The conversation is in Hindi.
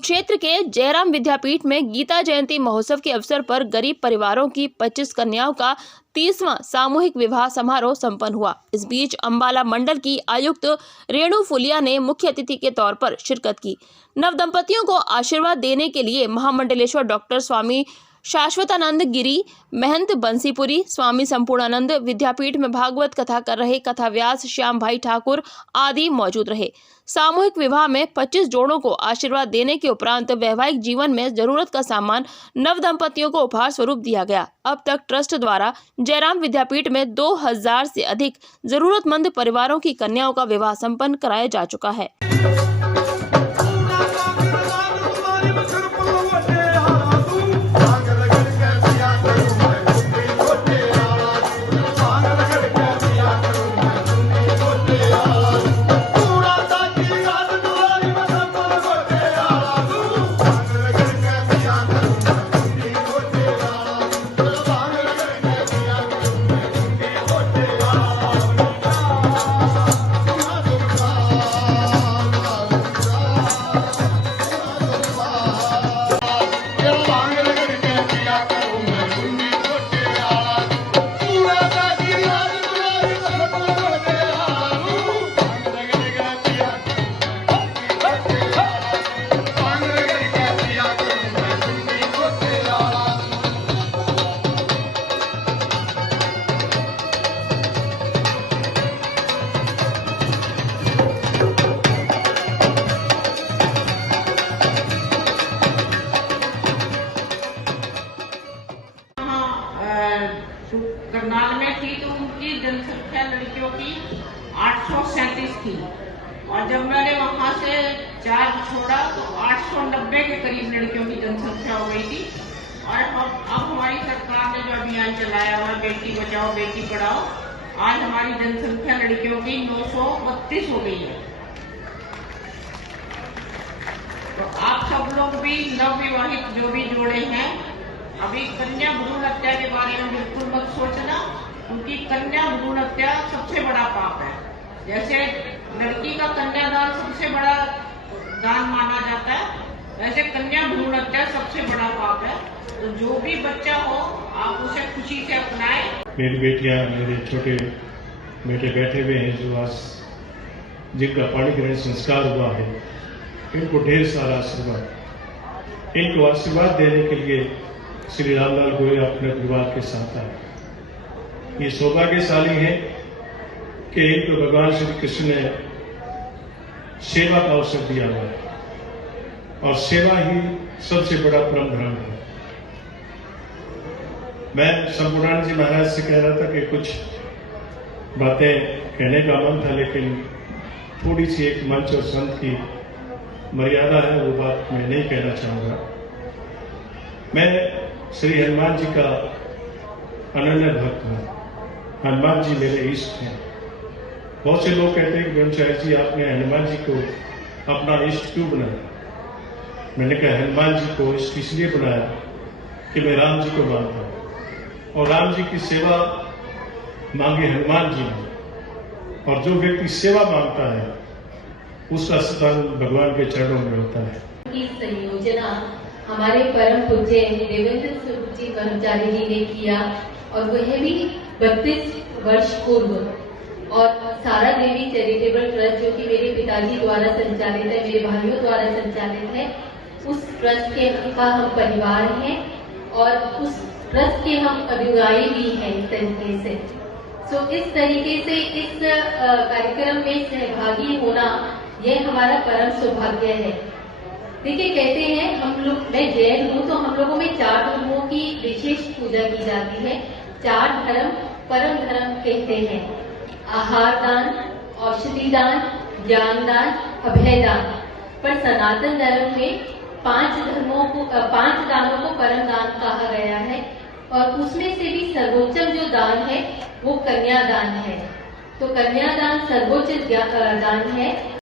कुरुक्षेत्र के जयराम विद्यापीठ में गीता जयंती महोत्सव के अवसर पर गरीब परिवारों की 25 कन्याओं का 30वां सामूहिक विवाह समारोह संपन्न हुआ। इस बीच अंबाला मंडल की आयुक्त रेणु फुलिया ने मुख्य अतिथि के तौर पर शिरकत की। नवदंपतियों को आशीर्वाद देने के लिए महामंडलेश्वर डॉक्टर स्वामी शाश्वतानंद गिरी, महंत बंसीपुरी, स्वामी संपूर्णानंद, विद्यापीठ में भागवत कथा कर रहे कथाव्यास श्याम भाई ठाकुर आदि मौजूद रहे। सामूहिक विवाह में 25 जोड़ों को आशीर्वाद देने के उपरांत वैवाहिक जीवन में जरूरत का सामान नवदंपतियों को उपहार स्वरूप दिया गया। अब तक ट्रस्ट द्वारा जयराम विद्यापीठ में 2000 से अधिक जरूरतमंद परिवारों की कन्याओं का विवाह संपन्न कराया जा चुका है। करनाल में थी तो उनकी जनसंख्या लड़कियों की 837 थी और जब मैंने वहां से चार्ज छोड़ा तो 890 के करीब लड़कियों की जनसंख्या हो गई थी। और अब हमारी सरकार ने जो अभियान चलाया हुआ बेटी बचाओ बेटी पढ़ाओ, आज हमारी जनसंख्या लड़कियों की 932 हो गई है। तो आप सब लोग भी नवविवाहित जो भी जोड़े हैं, अभी कन्या भ्रूण हत्या के बारे में बिल्कुल मत सोचना, क्योंकि कन्या भ्रूण हत्या सबसे बड़ा पाप है। जैसे लड़की का कन्यादान सबसे बड़ा दान माना जाता है, वैसे कन्या भ्रूण हत्या सबसे बड़ा पाप है। तो जो भी बच्चा हो आप उसे खुशी से अपनाएं। मेरी बेटियां, मेरे छोटे बेटे बैठे हुए हैं जो आज जिनका पाणी ग्रहण संस्कार हुआ है, इनको ढेर सारा आशीर्वाद। इनको आशीर्वाद देने के लिए श्री रामलाल गोयल अपने परिवार के साथ आए। ये सौभाग्यशाली है कि इनको भगवान श्री कृष्ण ने सेवा का अवसर दिया हुआ है और सेवा ही सबसे बड़ा परम धर्म है। मैं संपूर्णानंद जी महाराज से कह रहा था कि कुछ बातें कहने का मन था, लेकिन थोड़ी सी एक मंच और संत की मर्यादा है, वो बात मैं नहीं कहना चाहूंगा। मैं श्री हनुमान जी का अनन्य भक्त हूं। हनुमान जी मेरे इष्ट हैं। बहुत से लोग कहते हैं कि ब्रह्मचारी जी आपने हनुमान जी को अपना इष्ट क्यों बनाया? मैंने कहा हनुमान जी को इष्ट इसलिए बनाया कि मैं राम जी को मानता हूं और राम जी की सेवा मांगे हनुमान जी ने, और जो व्यक्ति सेवा मांगता है उसका स्थान भगवान के चरणों में होता है। इस संयोजना हमारे परम पूज्य देवेंद्र स्वरूप जी ब्रह्मचारी जी ने किया, और वह भी 32 वर्ष पूर्व। और सारा देवी चैरिटेबल ट्रस्ट जो कि मेरे पिताजी द्वारा संचालित है, मेरे भाइयों द्वारा संचालित है, उस ट्रस्ट के का हम परिवार हैं और उस ट्रस्ट के हम अनुयायी भी हैं इस तरीके से। सो इस तरीके से इस कार्यक्रम में सहभागी होना यह हमारा परम सौभाग्य है। देखिए, कहते हैं हम लोग, मैं जैन हूँ तो हम लोगों में 4 धर्मों की विशेष पूजा की जाती है। 4 धर्म परम धर्म कहते हैं: आहार दान, औषधि दान, ज्ञान दान, अभय दान। पर सनातन धर्म में 5 दानों को परम दान कहा गया है, और उसमें से भी सर्वोच्चम जो दान है वो कन्यादान है। तो कन्यादान सर्वोच्च दान है।